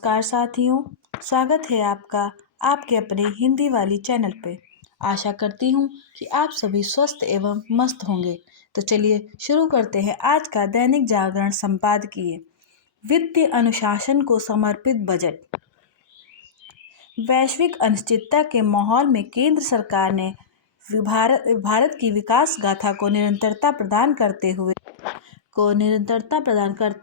नमस्कार साथियों, स्वागत है आपका आपके अपने हिंदी वाली चैनल पे। आशा करती हूँ कि आप सभी स्वस्थ एवं मस्त होंगे। तो चलिए शुरू करते हैं आज का दैनिक जागरण संपादकीय वित्तीय अनुशासन को समर्पित बजट। वैश्विक अनिश्चितता के माहौल में केंद्र सरकार ने भारत की विकास गाथा को निरंतरता प्रदान करते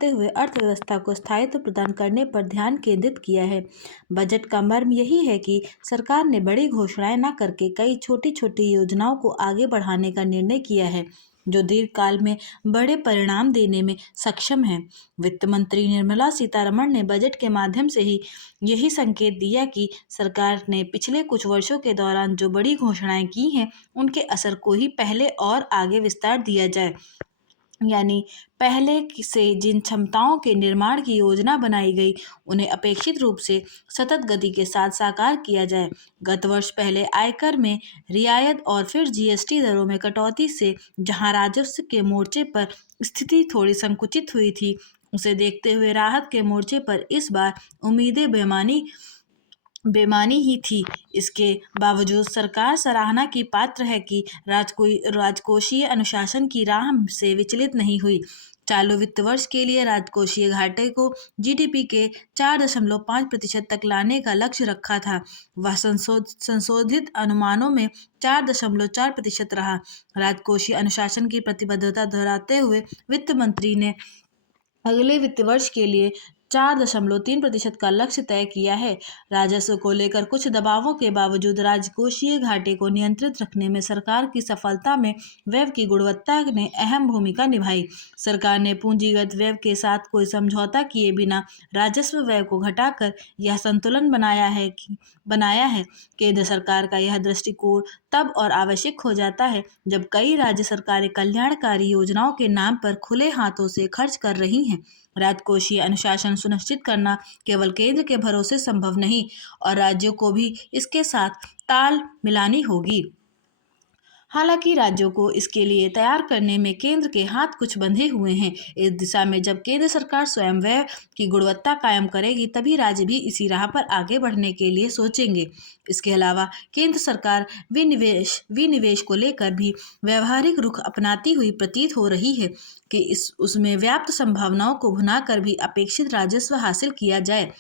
हुए अर्थव्यवस्था को स्थायित्व प्रदान करने पर ध्यान केंद्रित किया है। बजट का मर्म यही है कि सरकार ने बड़ी घोषणाएं न करके कई छोटी छोटी योजनाओं को आगे बढ़ाने का निर्णय किया है, जो दीर्घकाल में बड़े परिणाम देने में सक्षम है। वित्त मंत्री निर्मला सीतारमण ने बजट के माध्यम से ही यही संकेत दिया कि सरकार ने पिछले कुछ वर्षों के दौरान जो बड़ी घोषणाएं की हैं, उनके असर को ही पहले और आगे विस्तार दिया जाए। यानी पहले से जिन क्षमताओं के निर्माण की योजना बनाई गई, उन्हें अपेक्षित रूप से सतत गति के साथ साकार किया जाए। गत वर्ष पहले आयकर में रियायत और फिर जीएसटी दरों में कटौती से जहां राजस्व के मोर्चे पर स्थिति थोड़ी संकुचित हुई थी, उसे देखते हुए राहत के मोर्चे पर इस बार उम्मीदें बेमानी ही थी। इसके बावजूद सरकार सराहना की पात्र है कि राजकोषीय अनुशासन की राह से विचलित नहीं हुई। चालू वित्त वर्ष के लिए राजकोषीय घाटे को जीडीपी के 4.5% तक लाने का लक्ष्य रखा था। वह संशोधित अनुमानों में 4.4% रहा। राजकोषीय अनुशासन की प्रतिबद्धता दोहराते हुए वित्त मंत्री ने अगले वित्त वर्ष के लिए 4.3% का लक्ष्य तय किया है। राजस्व को लेकर कुछ दबावों के बावजूद राजकोषीय घाटे को नियंत्रित रखने में सरकार की सफलता में व्यय की गुणवत्ता ने अहम भूमिका निभाई। सरकार ने पूंजीगत व्यय के साथ कोई समझौता किए बिना राजस्व व्यय को घटाकर यह संतुलन बनाया है। केंद्र सरकार का यह दृष्टिकोण तब और आवश्यक हो जाता है जब कई राज्य सरकारें कल्याणकारी योजनाओं के नाम पर खुले हाथों से खर्च कर रही हैं। राजकोषीय अनुशासन सुनिश्चित करना केवल केंद्र के भरोसे संभव नहीं और राज्यों को भी इसके साथ ताल मिलानी होगी। हालांकि राज्यों को इसके लिए तैयार करने में केंद्र के हाथ कुछ बंधे हुए हैं। इस दिशा में जब केंद्र सरकार स्वयं व्यय की गुणवत्ता कायम करेगी, तभी राज्य भी इसी राह पर आगे बढ़ने के लिए सोचेंगे। इसके अलावा केंद्र सरकार विनिवेश को लेकर भी व्यवहारिक रुख अपनाती हुई प्रतीत हो रही है कि उसमें व्याप्त संभावनाओं को भुनाकर भी अपेक्षित राजस्व हासिल किया जाए।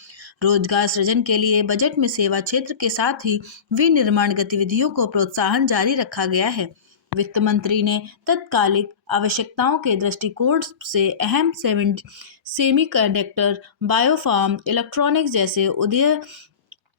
रोजगार सृजन के लिए बजट में सेवा क्षेत्र के साथ ही विनिर्माण गतिविधियों को प्रोत्साहन जारी रखा गया है। वित्त मंत्री ने तत्कालिक आवश्यकताओं के दृष्टिकोण से अहम सेमीकंडक्टर, बायोफार्म, इलेक्ट्रॉनिक्स जैसे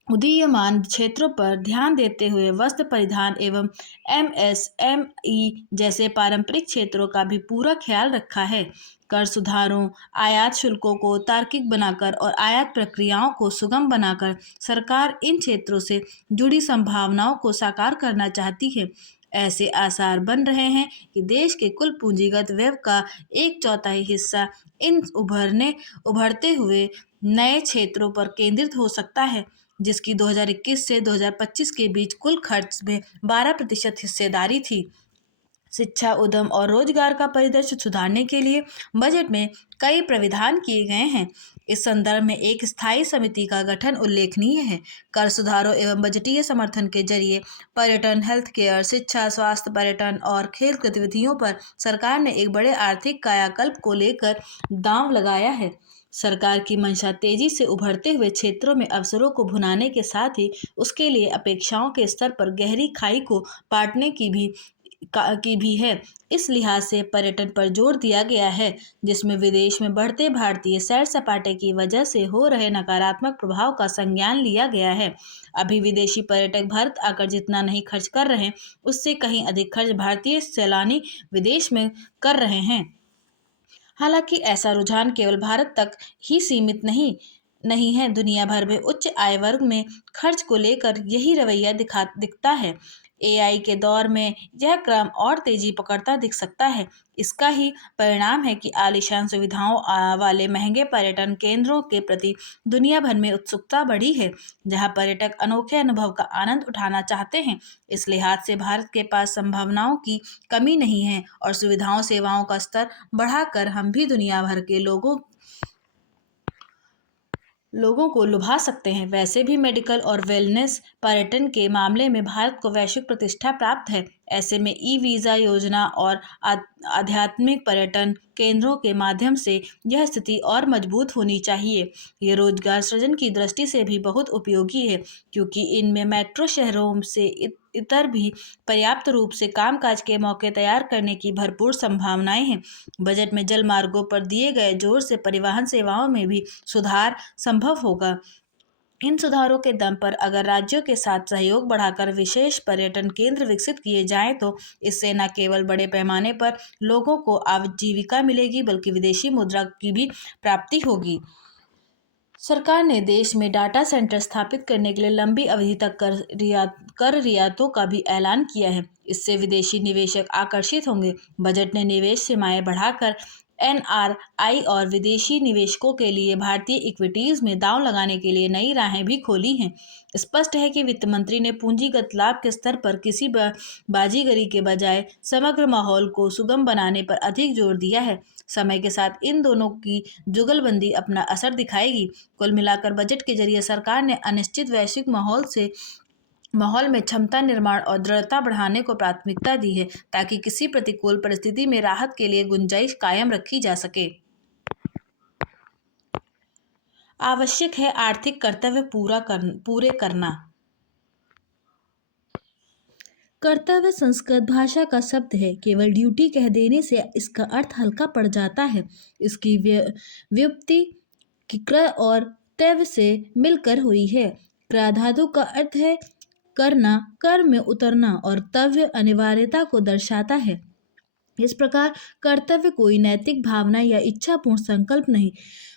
उदीयमान क्षेत्रों पर ध्यान देते हुए वस्त्र परिधान एवं एमएसएमई जैसे पारंपरिक क्षेत्रों का भी पूरा ख्याल रखा है। कर सुधारों, आयात शुल्कों को तार्किक बनाकर और आयात प्रक्रियाओं को सुगम बनाकर सरकार इन क्षेत्रों से जुड़ी संभावनाओं को साकार करना चाहती है। ऐसे आसार बन रहे हैं कि देश के कुल पूंजीगत व्यय का 1/4 हिस्सा इन उभरते हुए नए क्षेत्रों पर केंद्रित हो सकता है, जिसकी 2021 से 2025 के बीच कुल खर्च में 12% हिस्सेदारी थी। शिक्षा, उद्यम और रोजगार का परिदृश्य सुधारने के लिए बजट में कई प्रावधान किए गए हैं। इस संदर्भ में एक स्थायी समिति का गठन उल्लेखनीय है। कर सुधारों एवं बजटीय समर्थन के जरिए पर्यटन, हेल्थ केयर, शिक्षा, स्वास्थ्य, पर्यटन और खेल गतिविधियों पर सरकार ने एक बड़े आर्थिक कायाकल्प को लेकर दांव लगाया है। सरकार की मंशा तेजी से उभरते हुए क्षेत्रों में अवसरों को भुनाने के साथ ही उसके लिए अपेक्षाओं के स्तर पर गहरी खाई को पाटने की भी है। इस लिहाज से पर्यटन पर जोर दिया गया है, जिसमें विदेश में बढ़ते भारतीय सैर सपाटे की वजह से हो रहे नकारात्मक प्रभाव का संज्ञान लिया गया है। अभी विदेशी पर्यटक भारत आकर जितना नहीं खर्च कर रहे, उससे कहीं अधिक खर्च भारतीय सैलानी विदेश में कर रहे हैं। हालांकि ऐसा रुझान केवल भारत तक ही सीमित नहीं है। दुनिया भर में उच्च आय वर्ग में खर्च को लेकर यही रवैया दिखता है। एआई के दौर में यह क्रम और तेजी पकड़ता दिख सकता है। इसका ही परिणाम है कि आलीशान सुविधाओं वाले महंगे पर्यटन केंद्रों के प्रति दुनिया भर में उत्सुकता बढ़ी है, जहां पर्यटक अनोखे अनुभव का आनंद उठाना चाहते हैं। इस लिहाज से भारत के पास संभावनाओं की कमी नहीं है और सुविधाओं सेवाओं का स्तर बढ़ाकर हम भी दुनिया भर के लोगों लोगों को लुभा सकते हैं। वैसे भी मेडिकल और वेलनेस पर्यटन के मामले में भारत को वैश्विक प्रतिष्ठा प्राप्त है। ऐसे में ई वीज़ा योजना और आध्यात्मिक पर्यटन केंद्रों के माध्यम से यह स्थिति और मजबूत होनी चाहिए। ये रोजगार सृजन की दृष्टि से भी बहुत उपयोगी है, क्योंकि इनमें मेट्रो शहरों से इतर भी पर्याप्त रूप से कामकाज के मौके तैयार करने की भरपूर संभावनाएं हैं। बजट में जल मार्गों पर दिए गए जोर से परिवहन सेवाओं में भी सुधार संभव होगा। इन सुधारों के दम पर अगर राज्यों के साथ सहयोग बढ़ाकर विशेष पर्यटन केंद्र विकसित किए जाएं तो इससे न केवल बड़े पैमाने पर लोगों को आजीविका मिलेगी, बल्कि विदेशी मुद्रा की भी प्राप्ति होगी। सरकार ने देश में डाटा सेंटर स्थापित करने के लिए लंबी अवधि तक कर रियायतों का भी ऐलान किया है। इससे विदेशी निवेशक आकर्षित होंगे। बजट ने निवेश सीमाएं बढ़ाकर एनआरआई और विदेशी निवेशकों के लिए भारतीय इक्विटीज में दांव लगाने के लिए नई राहें भी खोली हैं। स्पष्ट है कि वित्त मंत्री ने पूंजीगत लाभ के स्तर पर किसी बाजीगरी के बजाय समग्र माहौल को सुगम बनाने पर अधिक जोर दिया है। समय के साथ इन दोनों की जुगलबंदी अपना असर दिखाएगी। कुल मिलाकर बजट के जरिए सरकार ने अनिश्चित वैश्विक माहौल में क्षमता निर्माण और दृढ़ता बढ़ाने को प्राथमिकता दी है, ताकि किसी प्रतिकूल परिस्थिति में राहत के लिए गुंजाइश कायम रखी जा सके। आवश्यक है आर्थिक कर्तव्य पूरे करना। कर्तव्य संस्कृत भाषा का शब्द है। केवल ड्यूटी कह देने से इसका अर्थ हल्का पड़ जाता है। इसकी व्युत्पत्ति क्र और तव्य से मिलकर हुई है। क्र धातु का अर्थ है करना, कर में उतरना, और तव्य अनिवार्यता को दर्शाता है। इस प्रकार कर्तव्य कोई नैतिक भावना या इच्छापूर्ण संकल्प नहीं,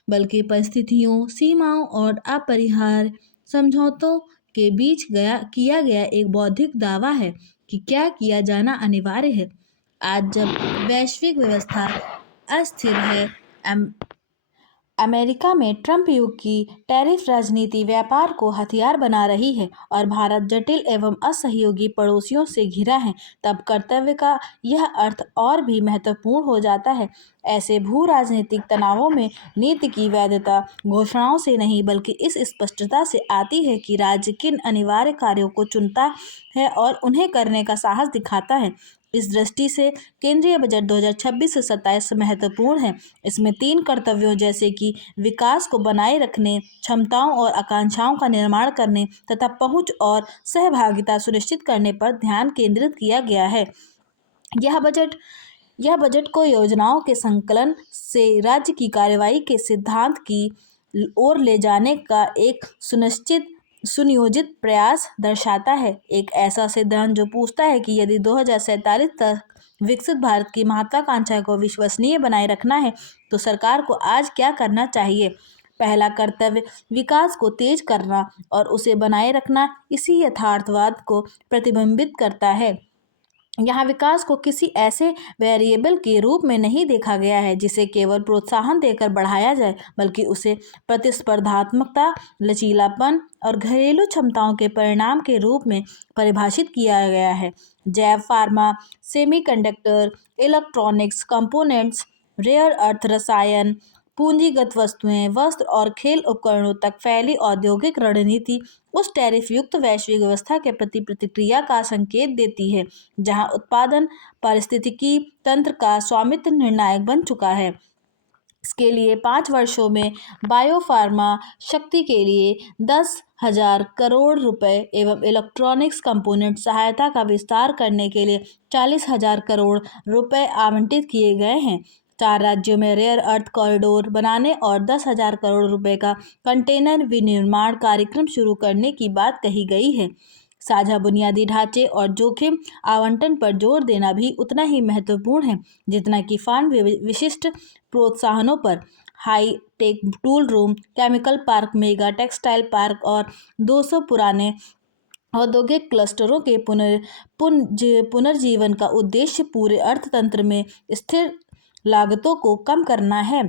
बल्कि परिस्थितियों, सीमाओं और अपरिहार्य समझौतों के बीच किया गया एक बौद्धिक दावा है कि क्या किया जाना अनिवार्य है। आज जब वैश्विक व्यवस्था अस्थिर है, अमेरिका में ट्रंप युग की टैरिफ राजनीति व्यापार को हथियार बना रही है और भारत जटिल एवं असहयोगी पड़ोसियों से घिरा है, तब कर्तव्य का यह अर्थ और भी महत्वपूर्ण हो जाता है। ऐसे भू राजनीतिक तनावों में नीति की वैधता घोषणाओं से नहीं, बल्कि इस स्पष्टता से आती है कि राज्य किन अनिवार्य कार्यों को चुनता है और उन्हें करने का साहस दिखाता है। इस दृष्टि से केंद्रीय बजट 2026 से 27 महत्वपूर्ण है। इसमें 3 कर्तव्यों जैसे कि विकास को बनाए रखने, क्षमताओं और आकांक्षाओं का निर्माण करने तथा पहुंच और सहभागिता सुनिश्चित करने पर ध्यान केंद्रित किया गया है। यह बजट को योजनाओं के संकलन से राज्य की कार्रवाई के सिद्धांत की ओर ले जाने का एक सुनियोजित प्रयास दर्शाता है। एक ऐसा सिद्धांत जो पूछता है कि यदि 2047 तक विकसित भारत की महत्वाकांक्षा को विश्वसनीय बनाए रखना है तो सरकार को आज क्या करना चाहिए। पहला कर्तव्य विकास को तेज करना और उसे बनाए रखना इसी यथार्थवाद को प्रतिबिंबित करता है। यहाँ विकास को किसी ऐसे वेरिएबल के रूप में नहीं देखा गया है जिसे केवल प्रोत्साहन देकर बढ़ाया जाए, बल्कि उसे प्रतिस्पर्धात्मकता, लचीलापन और घरेलू क्षमताओं के परिणाम के रूप में परिभाषित किया गया है। जैव, pharma, semiconductor, electronics components, rare earth रसायन, पूंजीगत वस्तुएं, वस्त्र और खेल उपकरणों तक फैली औद्योगिक रणनीति उस टैरिफ युक्त वैश्विक व्यवस्था के प्रति प्रतिक्रिया का संकेत देती है, जहां उत्पादन पारिस्थितिकी तंत्र का स्वामित्व निर्णायक बन चुका है। इसके लिए 5 वर्षों में बायोफार्मा शक्ति के लिए 10,000 करोड़ रुपए एवं इलेक्ट्रॉनिक्स कंपोनेंट सहायता का विस्तार करने के लिए 40,000 करोड़ रुपए आवंटित किए गए हैं। 4 राज्यों में रेयर अर्थ कॉरिडोर बनाने और 10,000 करोड़ रुपए का कंटेनर विनिर्माण कार्यक्रम शुरू करने की बात कही गई है। साझा बुनियादी ढांचे और जोखिम आवंटन पर जोर देना भी उतना ही महत्वपूर्ण है जितना कि फार्म विशिष्ट प्रोत्साहनों पर। High tech tool room, chemical park, mega textile park और 200 पुराने औद्योगिक क्लस्टरों के पुनर्जीवन का उद्देश्य पूरे अर्थतंत्र में स्थिर लागतों को कम करना है।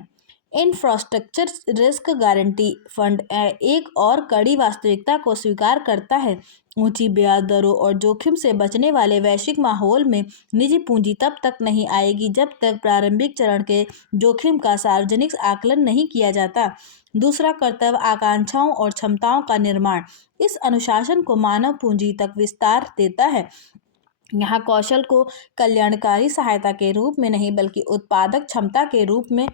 इंफ्रास्ट्रक्चर रिस्क गारंटी फंड एक और कड़ी वास्तविकता को स्वीकार करता है। ऊंची ब्याज दरों और जोखिम से बचने वाले वैश्विक माहौल में निजी पूंजी तब तक नहीं आएगी जब तक प्रारंभिक चरण के जोखिम का सार्वजनिक आकलन नहीं किया जाता। दूसरा कर्तव्य आकांक्षाओं और क्षमताओं का निर्माण इस अनुशासन को मानव पूंजी तक विस्तार देता है। यहाँ कौशल को कल्याणकारी सहायता के रूप में नहीं बल्कि उत्पादक क्षमता के रूप में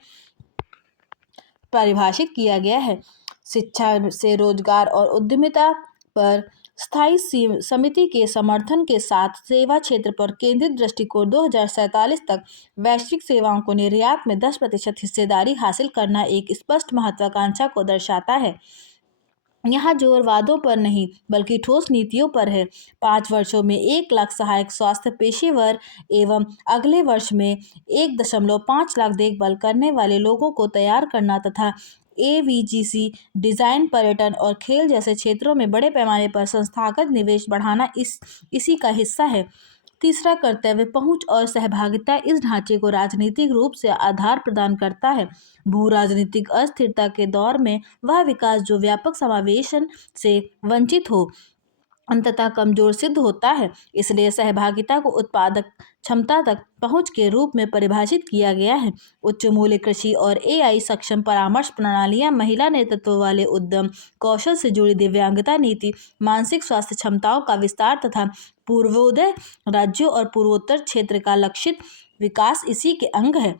परिभाषित किया गया है। शिक्षा से रोजगार और उद्यमिता पर स्थायी समिति के समर्थन के साथ सेवा क्षेत्र पर केंद्रित दृष्टिकोण 2047 तक वैश्विक सेवाओं को निर्यात में 10% हिस्सेदारी हासिल करना एक स्पष्ट महत्वाकांक्षा को दर्शाता है। यहाँ जोर वादों पर नहीं बल्कि ठोस नीतियों पर है। 5 वर्षों में 1 लाख सहायक स्वास्थ्य पेशेवर एवं अगले वर्ष में 1.5 लाख देखभाल करने वाले लोगों को तैयार करना तथा एवीजीसी डिजाइन, पर्यटन और खेल जैसे क्षेत्रों में बड़े पैमाने पर संस्थागत निवेश बढ़ाना इसी का हिस्सा है। तीसरा कर्तव्य पहुंच और सहभागिता इस ढांचे को राजनीतिक रूप से आधार प्रदान करता है। भू राजनीतिक अस्थिरता के दौर में वह विकास जो व्यापक समावेशन से वंचित हो अंततः कमजोर सिद्ध होता है। इसलिए सहभागिता को उत्पादक क्षमता तक पहुंच के रूप में परिभाषित किया गया है। उच्च मूल्य कृषि और एआई सक्षम परामर्श प्रणालियां, महिला नेतृत्व वाले उद्यम, कौशल से जुड़ी दिव्यांगता नीति, मानसिक स्वास्थ्य क्षमताओं का विस्तार तथा पूर्वोदय राज्यों और पूर्वोत्तर क्षेत्र का लक्षित विकास इसी के अंग है।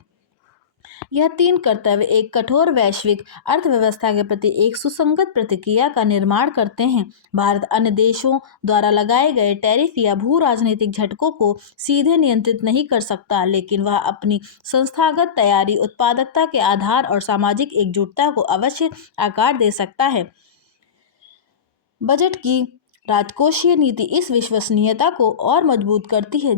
यह 3 कर्तव्य एक कठोर वैश्विक अर्थव्यवस्था के प्रति एक सुसंगत प्रतिक्रिया का निर्माण करते हैं। भारत अन्य देशों द्वारा लगाए गए टैरिफ या भू राजनीतिक झटकों को सीधे नियंत्रित नहीं कर सकता, लेकिन वह अपनी संस्थागत तैयारी, उत्पादकता के आधार और सामाजिक एकजुटता को अवश्य आकार दे सकता है। बजट की राजकोषीय नीति इस विश्वसनीयता को और मजबूत करती है,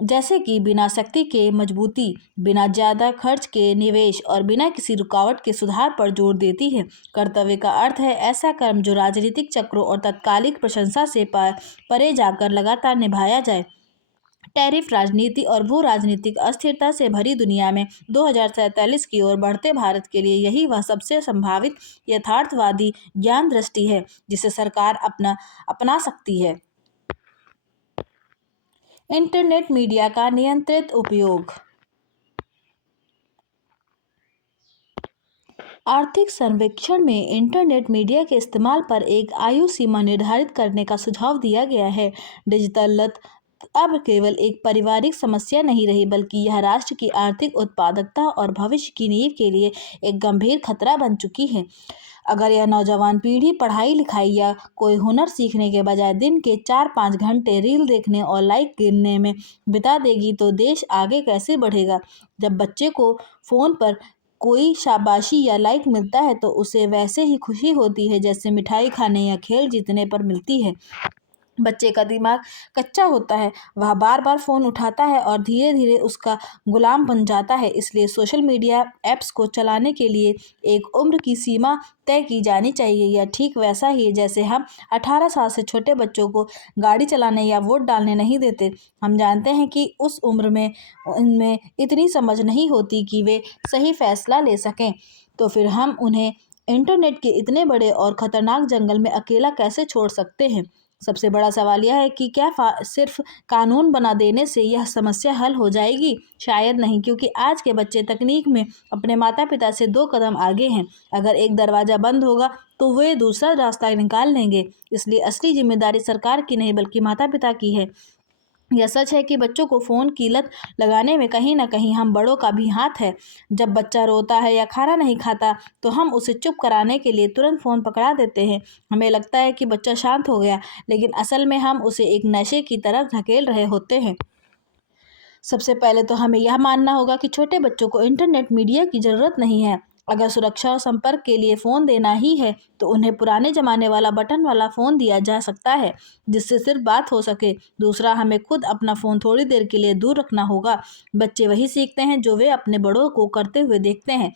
जैसे कि बिना शक्ति के मजबूती, बिना ज़्यादा खर्च के निवेश और बिना किसी रुकावट के सुधार पर जोर देती है। कर्तव्य का अर्थ है ऐसा कर्म जो राजनीतिक चक्रों और तत्कालिक प्रशंसा से परे जाकर लगातार निभाया जाए। टैरिफ राजनीति और भू राजनीतिक अस्थिरता से भरी दुनिया में 2047 की ओर बढ़ते भारत के लिए यही वह सबसे संभावित यथार्थवादी ज्ञान दृष्टि है जिसे सरकार अपना सकती है। इंटरनेट मीडिया का नियंत्रित उपयोग। आर्थिक सर्वेक्षण में इंटरनेट मीडिया के इस्तेमाल पर एक आयु सीमा निर्धारित करने का सुझाव दिया गया है। डिजिटल लत अब केवल एक पारिवारिक समस्या नहीं रही बल्कि यह राष्ट्र की आर्थिक उत्पादकता और भविष्य की नींव के लिए एक गंभीर खतरा बन चुकी है। अगर यह नौजवान पीढ़ी पढ़ाई लिखाई या कोई हुनर सीखने के बजाय दिन के 4-5 घंटे रील देखने और लाइक गिनने में बिता देगी तो देश आगे कैसे बढ़ेगा। जब बच्चे को फ़ोन पर कोई शाबाशी या लाइक मिलता है तो उसे वैसे ही खुशी होती है जैसे मिठाई खाने या खेल जीतने पर मिलती है। बच्चे का दिमाग कच्चा होता है, वह बार बार फ़ोन उठाता है और धीरे धीरे उसका गुलाम बन जाता है। इसलिए सोशल मीडिया ऐप्स को चलाने के लिए एक उम्र की सीमा तय की जानी चाहिए। यह ठीक वैसा ही है जैसे हम 18 साल से छोटे बच्चों को गाड़ी चलाने या वोट डालने नहीं देते। हम जानते हैं कि उस उम्र में उनमें इतनी समझ नहीं होती कि वे सही फैसला ले सकें, तो फिर हम उन्हें इंटरनेट के इतने बड़े और ख़तरनाक जंगल में अकेला कैसे छोड़ सकते हैं। सबसे बड़ा सवाल यह है कि क्या सिर्फ कानून बना देने से यह समस्या हल हो जाएगी? शायद नहीं, क्योंकि आज के बच्चे तकनीक में अपने माता पिता से 2 कदम आगे हैं। अगर एक दरवाज़ा बंद होगा तो वे दूसरा रास्ता निकाल लेंगे। इसलिए असली जिम्मेदारी सरकार की नहीं बल्कि माता पिता की है। यह सच है कि बच्चों को फ़ोन की लत लगाने में कहीं ना कहीं हम बड़ों का भी हाथ है। जब बच्चा रोता है या खाना नहीं खाता तो हम उसे चुप कराने के लिए तुरंत फ़ोन पकड़ा देते हैं। हमें लगता है कि बच्चा शांत हो गया, लेकिन असल में हम उसे एक नशे की तरफ धकेल रहे होते हैं। सबसे पहले तो हमें यह मानना होगा कि छोटे बच्चों को इंटरनेट मीडिया की ज़रूरत नहीं है। अगर सुरक्षा और संपर्क के लिए फ़ोन देना ही है तो उन्हें पुराने ज़माने वाला बटन वाला फ़ोन दिया जा सकता है जिससे सिर्फ बात हो सके। दूसरा, हमें खुद अपना फ़ोन थोड़ी देर के लिए दूर रखना होगा। बच्चे वही सीखते हैं जो वे अपने बड़ों को करते हुए देखते हैं।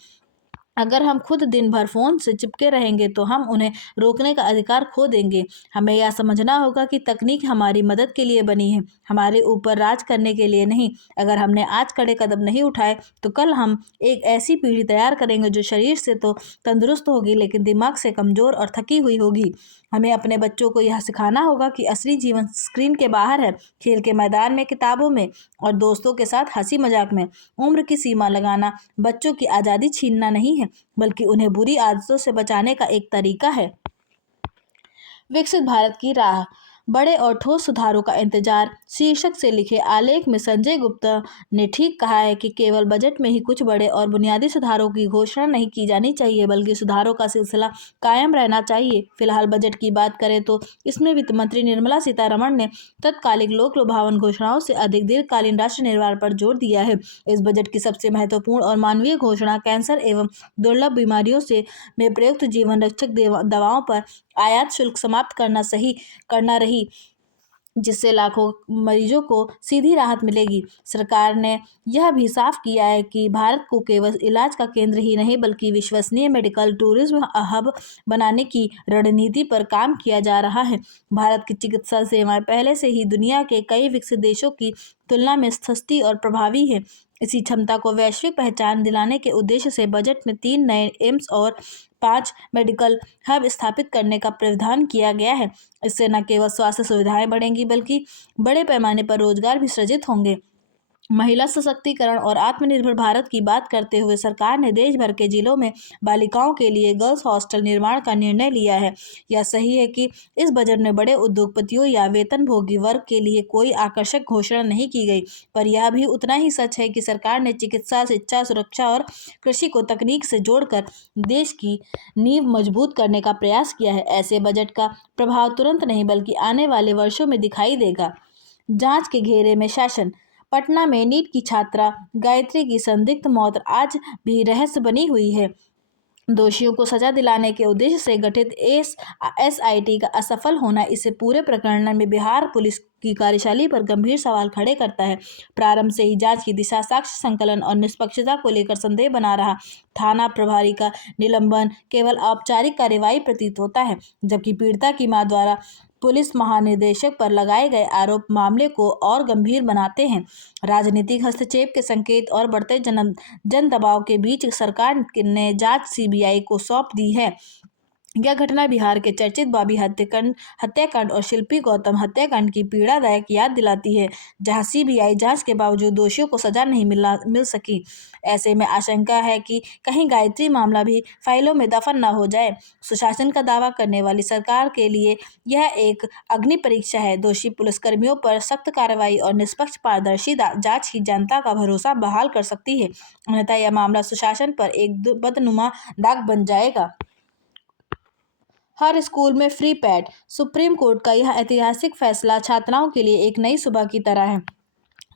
अगर हम खुद दिन भर फोन से चिपके रहेंगे तो हम उन्हें रोकने का अधिकार खो देंगे। हमें यह समझना होगा कि तकनीक हमारी मदद के लिए बनी है, हमारे ऊपर राज करने के लिए नहीं। अगर हमने आज कड़े कदम नहीं उठाए तो कल हम एक ऐसी पीढ़ी तैयार करेंगे जो शरीर से तो तंदुरुस्त होगी लेकिन दिमाग से कमजोर और थकी हुई होगी। हमें अपने बच्चों को यह सिखाना होगा कि असली जीवन स्क्रीन के बाहर है, खेल के मैदान में, किताबों में और दोस्तों के साथ हंसी मजाक में। उम्र की सीमा लगाना बच्चों की आज़ादी छीनना नहीं है, बल्कि उन्हें बुरी आदतों से बचाने का एक तरीका है। विकसित भारत की राह, बड़े और ठोस सुधारों का इंतजार शीर्षक से लिखे आलेख में संजय गुप्ता ने ठीक कहा है कि केवल बजट में ही कुछ बड़े और बुनियादी सुधारों की घोषणा नहीं की जानी चाहिए, बल्कि सुधारों का सिलसिला कायम रहना चाहिए। फिलहाल बजट की बात करें तो इसमें वित्त मंत्री निर्मला सीतारमण ने तत्कालिक लोक लुभावन घोषणाओं से अधिक दीर्घकालीन राष्ट्र निर्माण पर जोर दिया है। इस बजट की सबसे महत्वपूर्ण और मानवीय घोषणा कैंसर एवं दुर्लभ बीमारियों से में प्रयुक्त जीवन रक्षक दवाओं पर आयात शुल्क समाप्त करना रही, जिससे लाखों मरीजों को सीधी राहत मिलेगी। सरकार ने यह भी साफ किया है कि भारत को केवल इलाज का केंद्र ही नहीं बल्कि विश्वसनीय मेडिकल टूरिज्म हब बनाने की रणनीति पर काम किया जा रहा है। भारत की चिकित्सा सेवाएं पहले से ही दुनिया के कई विकसित देशों की तुलना में सस्ती और प्रभावी है। इसी क्षमता को वैश्विक पहचान दिलाने के उद्देश्य से बजट में 3 नए एम्स और 5 मेडिकल हब स्थापित करने का प्रावधान किया गया है। इससे न केवल स्वास्थ्य सुविधाएं बढ़ेंगी बल्कि बड़े पैमाने पर रोजगार भी सृजित होंगे। महिला सशक्तिकरण और आत्मनिर्भर भारत की बात करते हुए सरकार ने देश भर के जिलों में बालिकाओं के लिए गर्ल्स हॉस्टल निर्माण का निर्णय लिया है। यह सही है कि इस बजट में बड़े उद्योगपतियों या वेतनभोगी वर्ग के लिए कोई आकर्षक घोषणा नहीं की गई, पर यह भी उतना ही सच है कि सरकार ने चिकित्सा, शिक्षा, सुरक्षा और कृषि को तकनीक से जोड़कर देश की नींव मजबूत करने का प्रयास किया है। ऐसे बजट का प्रभाव तुरंत नहीं बल्कि आने वाले वर्षों में दिखाई देगा। जांच के घेरे में शासन, पटना में नीट की छात्रा गायत्री की संदिग्ध मौत आज भी रहस्य बनी हुई है। दोषियों को सजा दिलाने के उद्देश्य से गठित एसआईटी का असफल होना इसे पूरे प्रकरण में बिहार पुलिस की कार्यशैली पर गंभीर सवाल खड़े करता है। प्रारंभ से ही जांच की दिशा, साक्ष्य संकलन और निष्पक्षता को लेकर संदेह बना रहा। थाना प्रभारी का निलंबन केवल औपचारिक कार्यवाही प्रतीत होता है, जबकि पीड़िता की मां द्वारा पुलिस महानिदेशक पर लगाए गए आरोप मामले को और गंभीर बनाते हैं। राजनीतिक हस्तक्षेप के संकेत और बढ़ते जन दबाव के बीच सरकार ने जांच सीबीआई को सौंप दी है। यह घटना बिहार के चर्चित बॉबी हत्याकांड और शिल्पी गौतम हत्याकांड की पीड़ादायक याद दिलाती है, जहां सीबीआई जांच के बावजूद दोषियों को सजा नहीं मिल सकी। ऐसे में आशंका है कि कहीं गायत्री मामला भी फाइलों में दफन न हो जाए। सुशासन का दावा करने वाली सरकार के लिए यह एक अग्नि परीक्षा है। दोषी पुलिसकर्मियों पर सख्त कार्रवाई और निष्पक्ष पारदर्शी जांच ही जनता का भरोसा बहाल कर सकती है, अन्यथा यह मामला सुशासन पर एक बदनुमा दाग बन जाएगा। हर स्कूल में फ्री पैड, सुप्रीम कोर्ट का यह ऐतिहासिक फैसला छात्राओं के लिए एक नई सुबह की तरह है।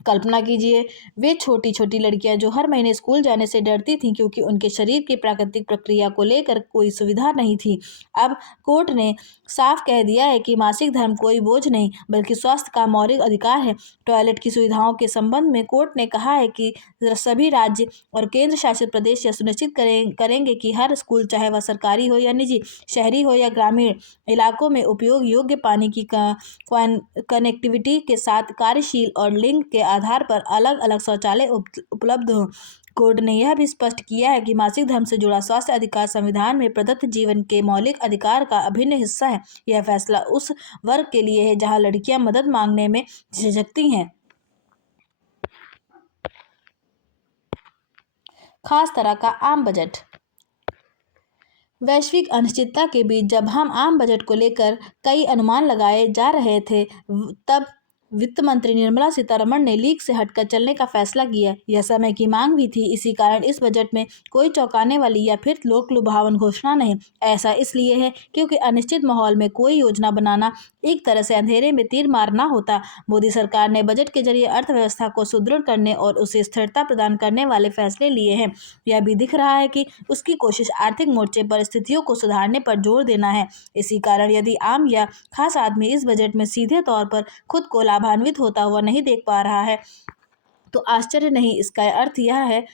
कल्पना कीजिए, वे छोटी छोटी लड़कियां जो हर महीने स्कूल जाने से डरती थीं क्योंकि उनके शरीर की प्राकृतिक प्रक्रिया को लेकर कोई सुविधा नहीं थी। अब कोर्ट ने साफ कह दिया है कि मासिक धर्म कोई बोझ नहीं बल्कि स्वास्थ्य का मौलिक अधिकार है। टॉयलेट की सुविधाओं के संबंध में कोर्ट ने कहा है कि सभी राज्य और केंद्र शासित प्रदेश यह सुनिश्चित करेंगे कि हर स्कूल, चाहे वह सरकारी हो या निजी, शहरी हो या ग्रामीण इलाकों में, उपयोग योग्य पानी की कनेक्टिविटी के साथ कार्यशील और लिंग के आधार पर अलग अलग शौचालय उपलब्ध हो। कोर्ट ने यह भी स्पष्ट किया है कि मासिक धर्म से जुड़ा स्वास्थ्य अधिकार संविधान में प्रदत्त जीवन के मौलिक अधिकार का अभिन्न हिस्सा है। यह फैसला उस वर्ग के लिए है जहां लड़कियां मदद मांगने में झिझकती हैं। खास तरह का आम बजट। वैश्विक अनिश्चितता के बीच जब हम आम बजट को लेकर कई अनुमान लगाए जा रहे थे, तब वित्त मंत्री निर्मला सीतारमण ने लीक से हटकर चलने का फैसला किया। यह समय की मांग भी थी। इसी कारण इस बजट में कोई चौंकाने वाली या फिर लोक लुभावन घोषणा नहीं। ऐसा इसलिए है क्योंकि अनिश्चित माहौल में कोई योजना बनाना एक तरह से अंधेरे में तीर मारना होता। मोदी सरकार ने बजट के जरिए अर्थव्यवस्था को सुदृढ़ करने और उसे स्थिरता प्रदान करने वाले फैसले लिए हैं। यह भी दिख रहा है कि उसकी कोशिश आर्थिक मोर्चे पर स्थितियों को सुधारने पर जोर देना है। इसी कारण यदि आम या खास आदमी इस बजट में सीधे तौर पर खुद को लाभान्वित होता हुआ नहीं देख पा रहा है, तो आश्चर्य नहीं, इसका अर्थ यह है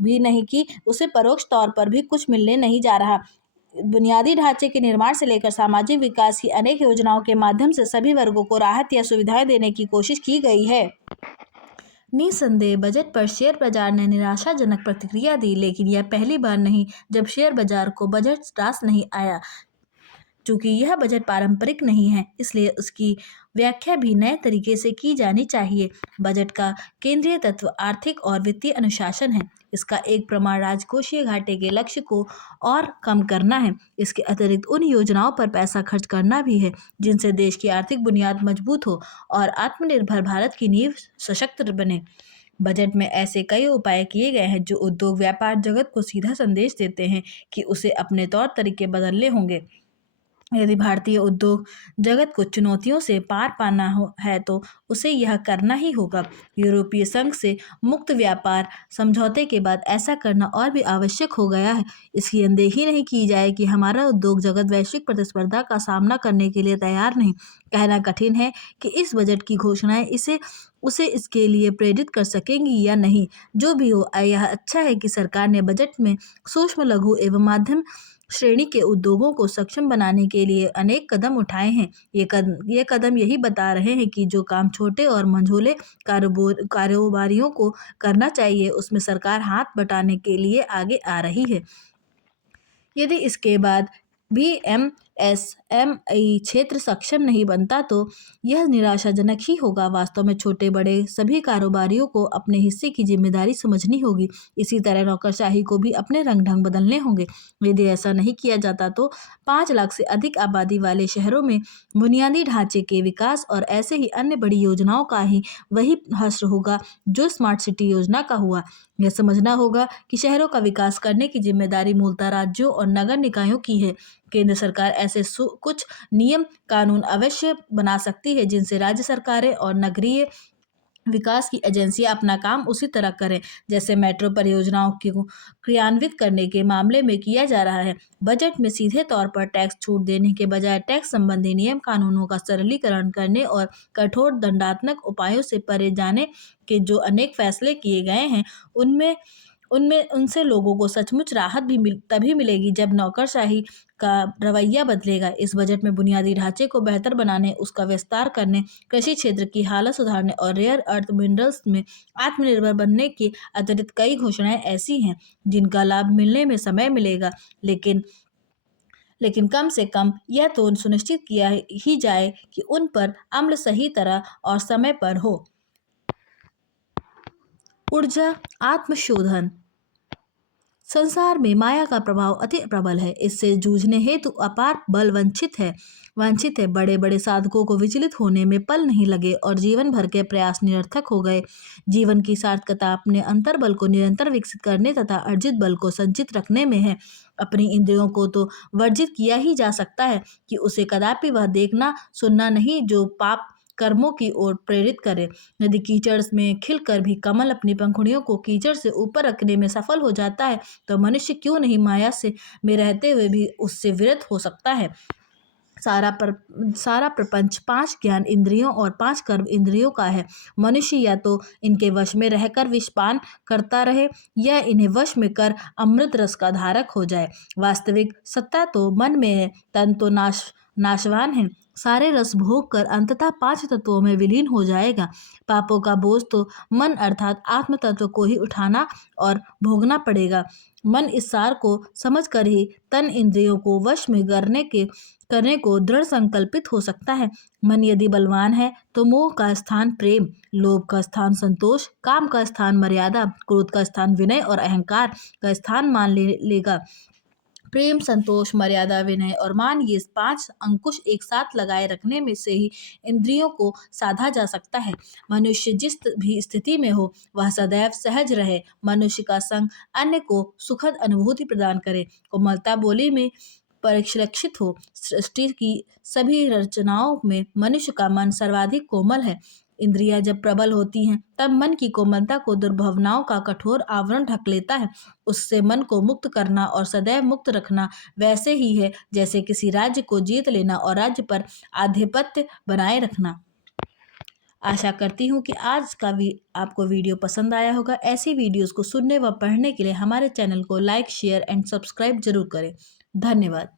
भी नहीं कि उसे परोक्ष तौर पर भी कुछ मिलने नहीं जा रहा। बुनियादी ढांचे के निर्माण से लेकर सामाजिक विकास की अनेक योजनाओं के माध्यम से सभी वर्गों को राहत या सुविधाएं देने की कोशिश की गई है। निसंदेह बजट पर शेयर बाजार ने निराशाजनक प्रतिक्रिया दी, लेकिन यह पहली बार नहीं जब शेयर बाजार को बजट रास नहीं आया। चूंकि यह बजट पारंपरिक नहीं है, इसलिए उसकी व्याख्या भी नए तरीके से की जानी चाहिए। बजट का केंद्रीय तत्व आर्थिक और वित्तीय अनुशासन है। इसका एक प्रमाण राजकोषीय घाटे के लक्ष्य को और कम करना है। इसके अतिरिक्त उन योजनाओं पर पैसा खर्च करना भी है जिनसे देश की आर्थिक बुनियाद मजबूत हो और आत्मनिर्भर भारत की नींव सशक्त बने। बजट में ऐसे कई उपाय किए गए हैं जो उद्योग व्यापार जगत को सीधा संदेश देते हैं कि उसे अपने तौर तरीके बदलने होंगे। यदि भारतीय उद्योग जगत को चुनौतियों से पार पाना है तो उसे यह करना ही होगा। यूरोपीय संघ से मुक्त व्यापार समझौते के बाद ऐसा करना और भी आवश्यक हो गया है। इसकी अनदेखी नहीं की जाए कि हमारा उद्योग जगत वैश्विक प्रतिस्पर्धा का सामना करने के लिए तैयार नहीं। कहना कठिन है कि इस बजट की घोषणाएं उसे इसके लिए प्रेरित कर सकेंगी या नहीं। जो भी हो, यह अच्छा है कि सरकार ने बजट में सूक्ष्म, लघु एवं माध्यम श्रेणी के उद्योगों को सक्षम बनाने के लिए अनेक कदम उठाए हैं। ये कदम यही बता रहे हैं कि जो काम छोटे और मंझोले कारोबारियों को करना चाहिए, उसमें सरकार हाथ बटाने के लिए आगे आ रही है। यदि इसके बाद भी एमएसएमई क्षेत्र सक्षम नहीं बनता तो यह निराशाजनक ही होगा। वास्तव में छोटे बड़े सभी कारोबारियों को अपने हिस्से की जिम्मेदारी समझनी होगी। इसी तरह नौकरशाही को भी अपने रंग ढंग बदलने होंगे। यदि ऐसा नहीं किया जाता तो 5 लाख से अधिक आबादी वाले शहरों में बुनियादी ढांचे के विकास और ऐसे ही अन्य बड़ी योजनाओं का ही वही हश्र होगा जो स्मार्ट सिटी योजना का हुआ। यह समझना होगा कि शहरों का विकास करने की जिम्मेदारी मूलतः राज्यों और नगर निकायों की है। केंद्र सरकार ऐसे कुछ नियम कानून अवश्य बना सकती है जिनसे राज्य सरकारें और नगरीय विकास की एजेंसियां अपना काम उसी तरह करें जैसे मेट्रो परियोजनाओं को क्रियान्वित करने के मामले में किया जा रहा है। बजट में सीधे तौर पर टैक्स छूट देने के बजाय टैक्स संबंधी नियम कानूनों का सरलीकरण करने और कठोर दंडात्मक उपायों से परे जाने के जो अनेक फैसले किए गए हैं, उनमें उनमें उनसे लोगों को सचमुच राहत भी तभी मिलेगी जब नौकरशाही का रवैया बदलेगा। इस बजट में बुनियादी ढांचे को बेहतर बनाने, उसका विस्तार करने, कृषि क्षेत्र की हालत सुधारने और रेयर अर्थ मिनरल्स में आत्मनिर्भर बनने के अतिरिक्त कई घोषणाएं ऐसी हैं जिनका लाभ मिलने में समय मिलेगा, लेकिन कम से कम यह तो सुनिश्चित किया ही जाए कि उन पर अमल सही तरह और समय पर हो। ऊर्जा आत्मशोधन। संसार में माया का प्रभाव अति प्रबल है। इससे जूझने हेतु अपार बल वांछित है। बड़े बड़े साधकों को विचलित होने में पल नहीं लगे और जीवन भर के प्रयास निरर्थक हो गए। जीवन की सार्थकता अपने अंतर्बल को निरंतर विकसित करने तथा अर्जित बल को संचित रखने में है। अपनी इंद्रियों को तो वर्जित किया ही जा सकता है कि उसे कदापि वह देखना सुनना नहीं जो पाप कर्मों की ओर प्रेरित करे। यदि कीचड़ में खिलकर भी कमल अपनी पंखुड़ियों को कीचड़ से ऊपर रखने में सफल हो जाता है, तो मनुष्य क्यों नहीं माया में रहते हुए भी उससे विरत हो सकता है। सारा प्रपंच 5 ज्ञान इंद्रियों और 5 कर्म इंद्रियों का है। मनुष्य या तो इनके वश में रहकर विषपान करता रहे या इन्हें वश में कर अमृत रस का धारक हो जाए। वास्तविक सत्ता तो मन में है, तन तो नाशवान है। सारे रस भोग कर अंततः 5 तत्वों में विलीन हो जाएगा। पापों का बोझ तो मन अर्थात आत्म तत्व को ही उठाना और भोगना पड़ेगा। मन इस सार को समझ कर ही तन इंद्रियों को वश में करने को दृढ़ संकल्पित हो सकता है। मन यदि बलवान है तो मोह का स्थान प्रेम, लोभ का स्थान संतोष, काम का स्थान मर्यादा, क्रोध का स्थान विनय और अहंकार का स्थान मान लेगा। प्रेम, संतोष, मर्यादा, विनय और मान, ये 5 अंकुश एक साथ लगाए रखने में से ही इंद्रियों को साधा जा सकता है। मनुष्य जिस भी स्थिति में हो वह सदैव सहज रहे। मनुष्य का संग अन्य को सुखद अनुभूति प्रदान करे। कोमलता बोली में परिलक्षित हो। सृष्टि की सभी रचनाओं में मनुष्य का मन सर्वाधिक कोमल है। इंद्रियां जब प्रबल होती हैं तब मन की कोमलता को दुर्भावनाओं का कठोर आवरण ढक लेता है। उससे मन को मुक्त करना और सदैव मुक्त रखना वैसे ही है जैसे किसी राज्य को जीत लेना और राज्य पर आधिपत्य बनाए रखना। आशा करती हूँ कि आज का भी आपको वीडियो पसंद आया होगा। ऐसी वीडियोस को सुनने व पढ़ने के लिए हमारे चैनल को लाइक, शेयर एंड सब्सक्राइब जरूर करें। धन्यवाद।